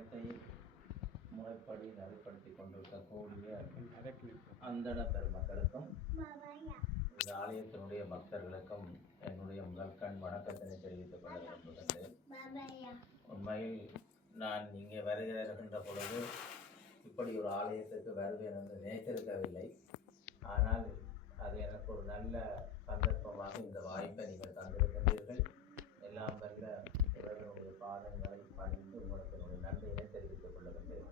முறைப்படி நடைபடுத்திக் கொண்டிருக்கக்கூடிய அந்தண பெருமக்களுக்கும் இந்த ஆலயத்தினுடைய பக்தர்களுக்கும் என்னுடைய முதற்கண் வணக்கத்தினை தெரிவித்துக் கொள்ள விரும்புகின்றேன். உண்மையில் நான் இங்கே வருகின்ற பொழுது இப்படி ஒரு ஆலயத்துக்கு வருவேன் என்று நினைத்திருக்கவில்லை. ஆனால் அது எனக்கு ஒரு நல்ல சந்தர்ப்பமாக இந்த வாய்ப்பை நீங்கள் தந்திருக்கின்றீர்கள். எல்லாம் வல்ல இறைவனுடைய பாதங்களை பணிந்து உங்களுக்கு என்னுடைய நன்றியினை தெரிவித்துக் கொள்ளுகின்றேன்.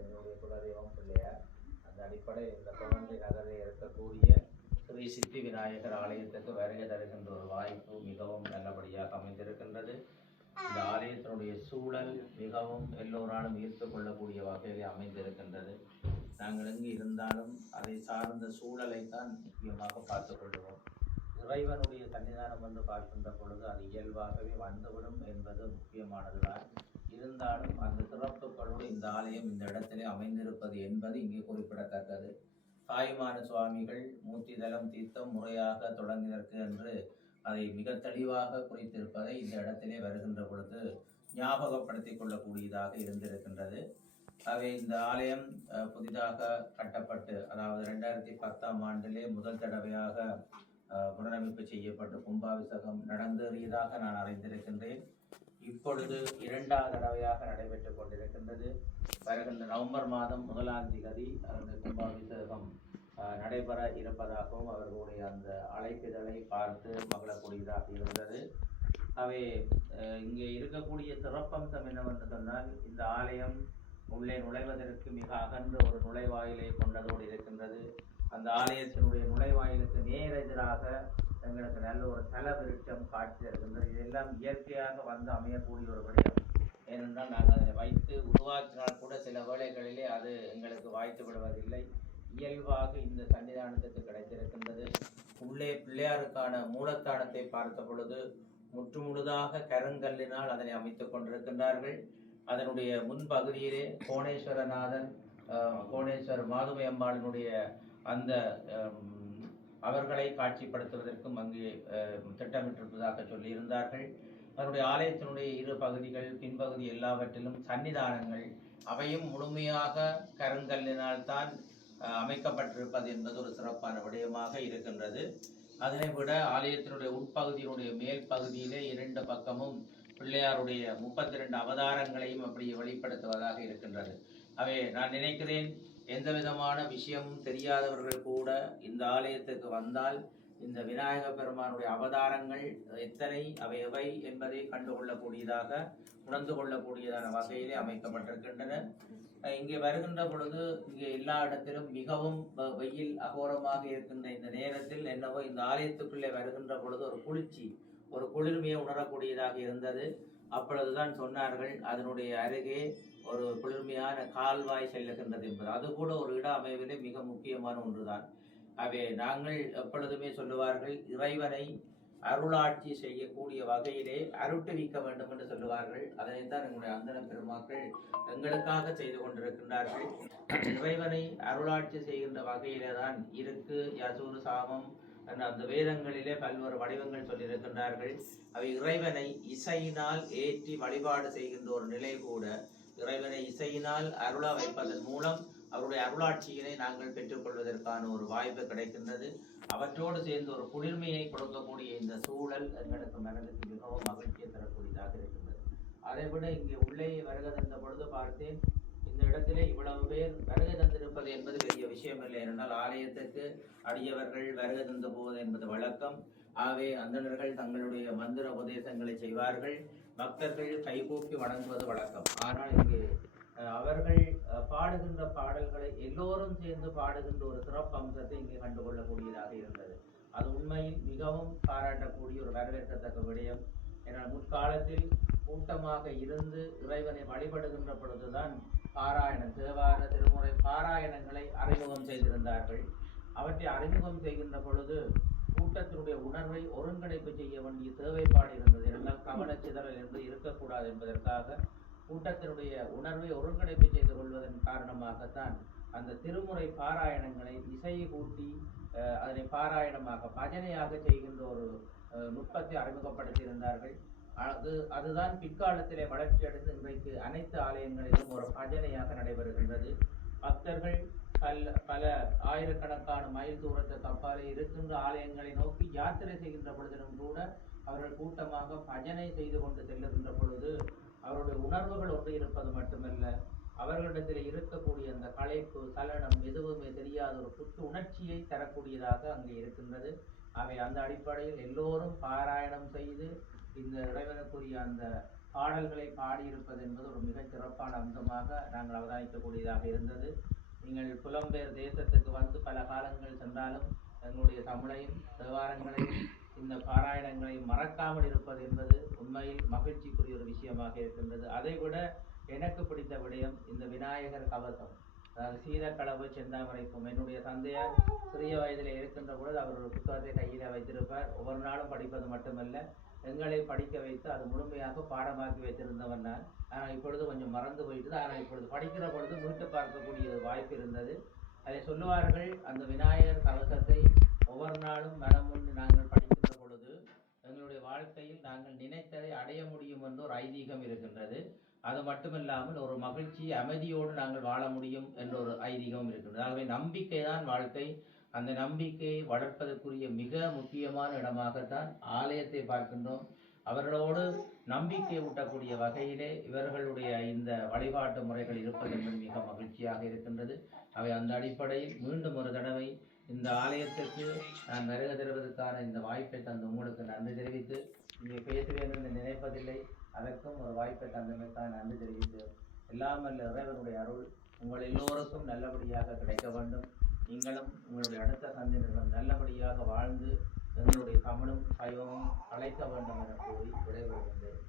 என்னுடைய குலதெய்வம் பிள்ளையார். அந்த அடிப்படையில் இந்த குழந்தை நகரில் இருக்கக்கூடிய ஸ்ரீ சித்தி விநாயகர் ஆலயத்துக்கு வருகை தருகின்ற ஒரு வாய்ப்பு மிகவும் நல்லபடியாக அமைந்திருக்கின்றது. இந்த ஆலயத்தினுடைய சூழல் மிகவும் எல்லோராலும் ஈர்த்து கொள்ளக்கூடிய வகையில் அமைந்திருக்கின்றது. நாங்கள் எங்கு இருந்தாலும் அதை சார்ந்த சூழலைத்தான் முக்கியமாக பார்த்துக் கொள்வோம். இறைவனுடைய சன்னிதானம் என்று பார்க்கின்ற பொழுது அது இயல்பாகவே வந்துவிடும் என்பது முக்கியமானதுதான். இருந்தாலும் அந்த சிறப்புகளோடு இந்த ஆலயம் இந்த இடத்திலே அமைந்திருப்பது என்பது இங்கே குறிப்பிடத்தக்கது. தாய்மான சுவாமிகள் மூர்த்திதலம் தீர்த்தம் முறையாக தொடங்கினருக்கு என்று அதை மிக தெளிவாக குறித்திருப்பதை இந்த இடத்திலே வருகின்ற பொழுது ஞாபகப்படுத்திக் கொள்ளக்கூடியதாக இருந்திருக்கின்றது. அவை இந்த ஆலயம் புதிதாக கட்டப்பட்டு, அதாவது 2010ஆம் ஆண்டிலே முதல் தடவையாக புனரமைப்பு செய்யப்பட்டு கும்பாபிஷேகம் நடந்தேறியதாக நான் அறிந்திருக்கின்றேன். இப்பொழுது 2வது தடவையாக நடைபெற்றுக் கொண்டிருக்கின்றது. வருகின்ற நவம்பர் மாதம் 1ஆம் தேதி அந்த கும்பாபிஷேகம் நடைபெற இருப்பதாகவும் அவர்களுடைய அந்த அழைப்பிதழை பார்த்து மகிழக்கூடியதாக இருந்தது. அவை இங்கே இருக்கக்கூடிய சிறப்பம்சம் என்னவென்று சொன்னால், இந்த ஆலயம் உள்ளே நுழைவதற்கு மிக அகன்ற ஒரு நுழைவாயிலை கொண்டதோடு இருக்கின்றது. அந்த ஆலயத்தினுடைய நுழைவாயிலுக்கு நேர் எதிராக எங்களுக்கு நல்ல ஒரு தல விருட்சம் காட்சி இருக்கின்றது. இதெல்லாம் இயற்கையாக வந்து அமையக்கூடிய ஒரு விடயம். ஏனென்றால் நாங்கள் அதனை வைத்து உருவாக்கினால் கூட சில வேளைகளிலே அது எங்களுக்கு வாய்த்து விடுவதில்லை. இயல்பாக இந்த சன்னிதானத்துக்கு கிடைத்திருக்கின்றது. உள்ளே பிள்ளையாருக்கான மூலத்தானத்தை பார்த்த பொழுது முற்றுமுழுதாக கருங்கல்லினால் அதனை அமைத்துக் கொண்டிருக்கின்றார்கள். அதனுடைய முன்பகுதியிலே கோணேஸ்வரநாதன், கோணேஸ்வரர் மாதுமை அம்பாளினுடைய அந்த அவர்களை காட்சிப்படுத்துவதற்கும் அங்கே திட்டமிட்டிருப்பதாக சொல்லியிருந்தார்கள். அதனுடைய ஆலயத்தினுடைய இரு பகுதிகள் பின்பகுதி எல்லாவற்றிலும் சன்னிதானங்கள், அவையும் முழுமையாக கருங்கல்லினால் தான் அமைக்கப்பட்டிருப்பது என்பது ஒரு சிறப்பான விடயமாக இருக்கின்றது. அதனை விட ஆலயத்தினுடைய உட்பகுதியினுடைய மேல் பகுதியிலே 2 பக்கமும் பிள்ளையாருடைய 32 அவதாரங்களையும் அப்படியே வெளிப்படுத்துவதாக இருக்கின்றது. அவை நான் நினைக்கிறேன், எந்த விதமான விஷயமும் தெரியாதவர்கள் கூட இந்த ஆலயத்துக்கு வந்தால் இந்த விநாயக பெருமானுடைய அவதாரங்கள் எத்தனை, அவை எவை என்பதை கண்டுகொள்ளக்கூடியதாக, உணர்ந்து கொள்ளக்கூடியதான வகையிலே அமைக்கப்பட்டிருக்கின்றன. இங்கே வருகின்ற பொழுது இங்கே எல்லா இடத்திலும் மிகவும் வெயில் அகோரமாக இருக்கின்ற இந்த நேரத்தில் என்னவோ இந்த ஆலயத்துக்குள்ளே வருகின்ற பொழுது ஒரு குளிர்ச்சி, ஒரு குளிர்மையை உணரக்கூடியதாக இருந்தது. அப்பொழுதுதான் சொன்னார்கள், அதனுடைய அருகே ஒரு குளிர்மையான கால்வாய் செல்லுகின்றது என்பது. அது கூட ஒரு இட அமைவிலே மிக முக்கியமான ஒன்றுதான். அவை நாங்கள் எப்பொழுதுமே சொல்லுவார்கள், இறைவனை அருளாட்சி செய்யக்கூடிய வகையிலே அருட்டுவிக்க வேண்டும் என்று சொல்லுவார்கள். அதனைத்தான் எங்களுடைய அந்தண பெருமாக்கள் எங்களுக்காக செய்து கொண்டிருக்கின்றார்கள். இறைவனை அருளாட்சி செய்கின்ற வகையிலே தான் இருக்கு, யசூர், சாமம் என்ற அந்த வேதங்களிலே பல்வேறு வடிவங்கள் சொல்லியிருக்கின்றார்கள். அவை இறைவனை இசையினால் ஏற்றி வழிபாடு செய்கின்ற ஒரு நிலை கூட, இறைவனை இசையினால் அருள வைப்பதன் மூலம் அவருடைய அருளாட்சியினை நாங்கள் பெற்றுக்கொள்வதற்கான ஒரு வாய்ப்பு கிடைக்கின்றது. அவற்றோடு சேர்ந்து ஒரு குளிர்மையை கொடுக்கக்கூடிய இந்த சூழல் எங்களுக்கு மனதுக்கு மிகவும் மகிழ்ச்சியை தரக்கூடியதாக இருக்கின்றது. அதைவிட இங்கே உள்ளே வருகை தந்த பொழுது பார்த்தேன், இந்த இடத்திலே இவ்வளவு பேர் வருகை தந்திருப்பது என்பது பெரிய விஷயம் இல்லை. என்றால் ஆலயத்துக்கு அடியவர்கள் வருகை தந்த போது என்பது வழக்கம். ஆகவே அந்தணர்கள் தங்களுடைய மந்திர உபதேசங்களை செய்வார்கள், பக்தர்கள் கைகூப்பி வணங்குவது வழக்கம். ஆனால் இங்கே அவர்கள் பாடுகின்ற பாடல்களை எல்லோரும் சேர்ந்து பாடுகின்ற ஒரு சிறப்பு அம்சத்தை இங்கே கண்டுகொள்ளக்கூடியதாக இருந்தது. அது உண்மையில் மிகவும் பாராட்டக்கூடிய ஒரு வரவேற்கத்தக்க விடயம். ஏனால் முற்காலத்தில் கூட்டமாக இருந்து இறைவனை வழிபடுகின்ற பொழுதுதான் பாராயணம், தேவார திருமுறை பாராயணங்களை அறிமுகம் செய்திருந்தார்கள். அவற்றை அறிமுகம் செய்கின்ற பொழுது கூட்டத்தினுடைய உணர்வை ஒருங்கிணைப்பு செய்ய வேண்டிய தேவைப்பாடு இருந்தது. என்றால் கவனச்சிதறல் என்று இருக்கக்கூடாது என்பதற்காக கூட்டத்தினுடைய உணர்வை ஒருங்கிணைப்பு செய்து கொள்வதன் காரணமாகத்தான் அந்த திருமுறை பாராயணங்களை இசையை கூட்டி அதனை பாராயணமாக பஜனையாக செய்கின்ற ஒரு நுட்பத்தை அறிமுகப்படுத்தியிருந்தார்கள். அதுதான் பிற்காலத்திலே வளர்ச்சியடைந்து இன்றைக்கு அனைத்து ஆலயங்களிலும் ஒரு பஜனையாக நடைபெறுகின்றது. பக்தர்கள் பல ஆயிரக்கணக்கான மைல் தூரத்துக்கு அப்பாலே இருக்கின்ற ஆலயங்களை நோக்கி யாத்திரை செய்கின்ற பொழுதிலும் கூட அவர்கள் கூட்டமாக பஜனை செய்து கொண்டு செல்லுகின்ற பொழுது அவருடைய உணர்வுகள் ஒன்று இருப்பது மட்டுமல்ல, அவர்களிடத்தில் இருக்கக்கூடிய அந்த களைப்பு சலனம் எதுவுமே தெரியாத ஒரு புத்து உணர்ச்சியை தரக்கூடியதாக அங்கே இருக்கின்றது. அவை அந்த அடிப்படையில் எல்லோரும் பாராயணம் செய்து இந்த இறைவனுக்குரிய அந்த பாடல்களை பாடியிருப்பது என்பது ஒரு மிகச் சிறப்பான அம்சமாக நாங்கள் அவதானிக்கக்கூடியதாக இருந்தது. நீங்கள் புலம்பெயர் தேசத்துக்கு வந்து பல காலங்கள் சென்றாலும் எங்களுடைய தமிழையும் தேவாரங்களையும் இந்த பாராயணங்களையும் மறக்காமல் இருப்பது என்பது உண்மையில் மகிழ்ச்சிக்குரிய ஒரு விஷயமாக இருக்கின்றது. அதைவிட எனக்கு பிடித்த விடயம் இந்த விநாயகர் கவசம், அதாவது சீதக்களவு செந்தாமரைக்கும். என்னுடைய தந்தையார் சிறிய வயதில் இருக்கின்ற பொழுது அவர் ஒரு புத்தகத்தை கையில் வைத்திருப்பார். ஒவ்வொரு நாளும் படிப்பது மட்டுமல்ல, எங்களை படிக்க வைத்து அது முழுமையாக பாடமாக்கி வைத்திருந்தவன் நான். ஆனால் இப்பொழுது கொஞ்சம் மறந்து போயிட்டது. ஆனால் இப்பொழுது படிக்கிற பொழுது மீட்டு பார்க்கக்கூடிய வாய்ப்பு இருந்தது. அதை சொல்லுவார்கள், அந்த விநாயகர் கவசத்தை ஒவ்வொரு நாளும் மனமுன்னு நாங்கள் படிக்கின்ற பொழுது எங்களுடைய வாழ்க்கையில் நாங்கள் நினைத்ததை அடைய முடியும் என்ற ஒரு ஐதீகம் இருக்கின்றது. அது மட்டுமில்லாமல் ஒரு மகிழ்ச்சி அமைதியோடு நாங்கள் வாழ முடியும் என்ற ஒரு ஐதீகம் இருக்கின்றது. ஆகவே நம்பிக்கை தான் வாழ்க்கை. அந்த நம்பிக்கையை வளர்ப்பதற்குரிய மிக முக்கியமான இடமாகத்தான் ஆலயத்தை பார்க்கின்றோம். அவர்களோடு நம்பிக்கை ஊட்டக்கூடிய வகையிலே இவர்களுடைய இந்த வழிபாட்டு முறைகள் இருப்பது என்பது மிக மகிழ்ச்சியாக இருக்கின்றது. அவை அந்த அடிப்படையில் மீண்டும் ஒரு தடவை இந்த ஆலயத்திற்கு நான் வருகை தருவதற்கான இந்த வாய்ப்பை தந்த உங்களுக்கு நன்றி தெரிவித்து, இங்கே பேச வேண்டும் என்று நினைப்பதில்லை, அதற்கும் ஒரு வாய்ப்பை தந்தமைக்காக நன்றி தெரிவித்து, எல்லாம் வல்ல இறைவனுடைய அருள் உங்கள் எல்லோருக்கும் நல்லபடியாக கிடைக்க வேண்டும். நீங்களும் உங்களுடைய அடுத்த சந்ததியினரும் நல்லபடியாக வாழ்ந்து எங்களுடைய தமிழும் சைவமும் அழைக்க வேண்டும் என கூறி விடைபெறுகின்றேன்.